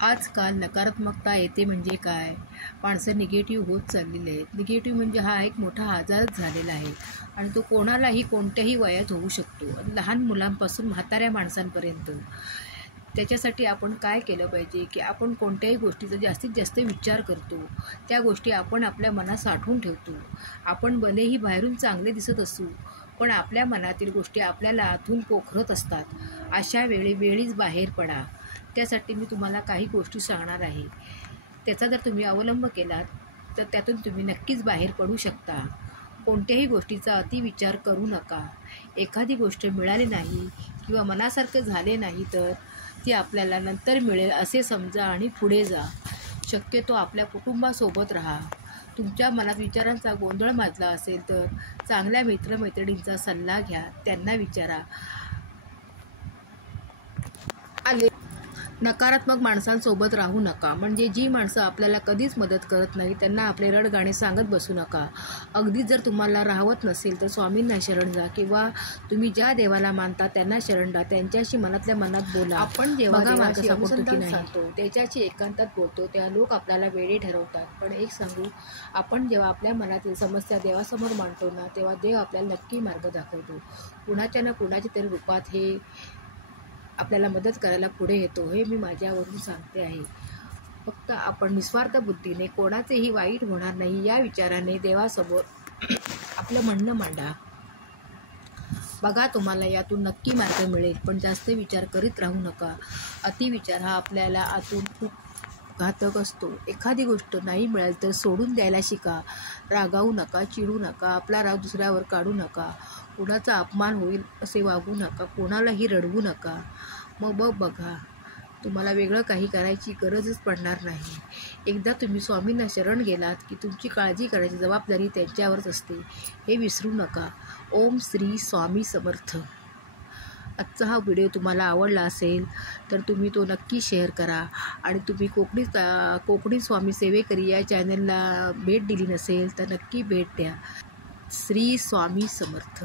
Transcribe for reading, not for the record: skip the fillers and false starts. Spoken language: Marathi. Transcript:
आजकाल नकारात्मकता येते म्हणजे काय? माणसं निगेटिव्ह होत चाललेली आहेत. निगेटिव्ह म्हणजे हा एक मोठा आजारच झालेला आहे आणि तो कोणालाही कोणत्याही वयात होऊ शकतो, लहान मुलांपासून म्हाताऱ्या माणसांपर्यंत. त्याच्यासाठी आपण काय केलं पाहिजे की आपण कोणत्याही गोष्टीचा जास्तीत जास्त विचार करतो, त्या गोष्टी आपण आपल्या मनात साठवून ठेवतो. आपण भलेही बाहेरून चांगले दिसत असू, पण आपल्या मनातील गोष्टी आपल्याला आतून पोखरत असतात. अशा वेळीच बाहेर पडा. त्यासाठी मी तुम्हाला काही गोष्टी सांगणार आहे. त्याचा जर तुम्ही अवलंब केलात तर त्यातून तुम्ही नक्कीच बाहेर पडू शकता. कोणत्याही गोष्टीचा अतिविचार करू नका. एखादी गोष्ट मिळाली नाही किंवा मनासारखं झाले नाही तर ती आपल्याला नंतर मिळेल असे समजा आणि पुढे जा. शक्यतो आपल्या कुटुंबासोबत राहा. तुमच्या मनात विचारांचा गोंधळ माजला असेल तर चांगल्या मित्रमैत्रिणींचा सल्ला घ्या, त्यांना विचारा. नकारात्मक माणसांसोबत राहू नका. म्हणजे जी माणसं आपल्याला कधीच मदत करत नाही त्यांना आपले रडगाणे सांगत बसू नका. अगदी जर तुम्हाला राहवत नसेल तर स्वामींना शरण जा किंवा तुम्ही ज्या देवाला मानता त्यांना शरण जा. त्यांच्याशी मनातल्या मनात बोला. आपण जेव्हा देवाशी अनुसंधान साधतो, त्याच्याशी एकांतात बोलतो, त्या लोक आपल्याला वेडे ठरवतात. पण एक सांगू, आपण जेव्हा आपल्या मनातील समस्या देवासमोर मांडतो ना, तेव्हा देव आपल्याला नक्की मार्ग दाखवतो. कुणाच्या ना कुणाच्या तरी रूपात हे आपल्याला मदत करायला पुढे येतो. हे मी माझ्यावरून सांगते आहे. फक्त आपण निस्वार्थ बुद्धीने कोणाचेही वाईट होणार नाही या विचाराने देवासमोर आपलं म्हणणं मांडा. बघा, तुम्हाला यातून नक्की मार्ग मिळेल. पण जास्त विचार करीत राहू नका. अतिविचार हा आपल्याला आतून खूप घातक असतो. एखादी गोष्ट नाही मिळाली तर सोडून द्यायला शिका. रागावू नका, चिडू नका, आपला राग दुसऱ्यावर काढू नका, कुणाचा अपमान होईल असे वागू नका, कोणालाही रडवू नका. मग बघा, तुम्हाला वेगळं काही करायची गरजच पडणार नाही. एकदा तुम्ही स्वामींना शरण गेलात की तुमची काळजी करायची जबाबदारी त्यांच्यावरच असते, हे विसरू नका. ओम श्री स्वामी समर्थ. आजचा हा व्हिडिओ तुम्हाला आवडला असेल तर तुम्ही तो नक्की शेअर करा. आणि तुम्ही कोकणी स्वामी सेवेकरी या चॅनलला भेट दिली नसेल तर नक्की भेट द्या. श्री स्वामी समर्थ.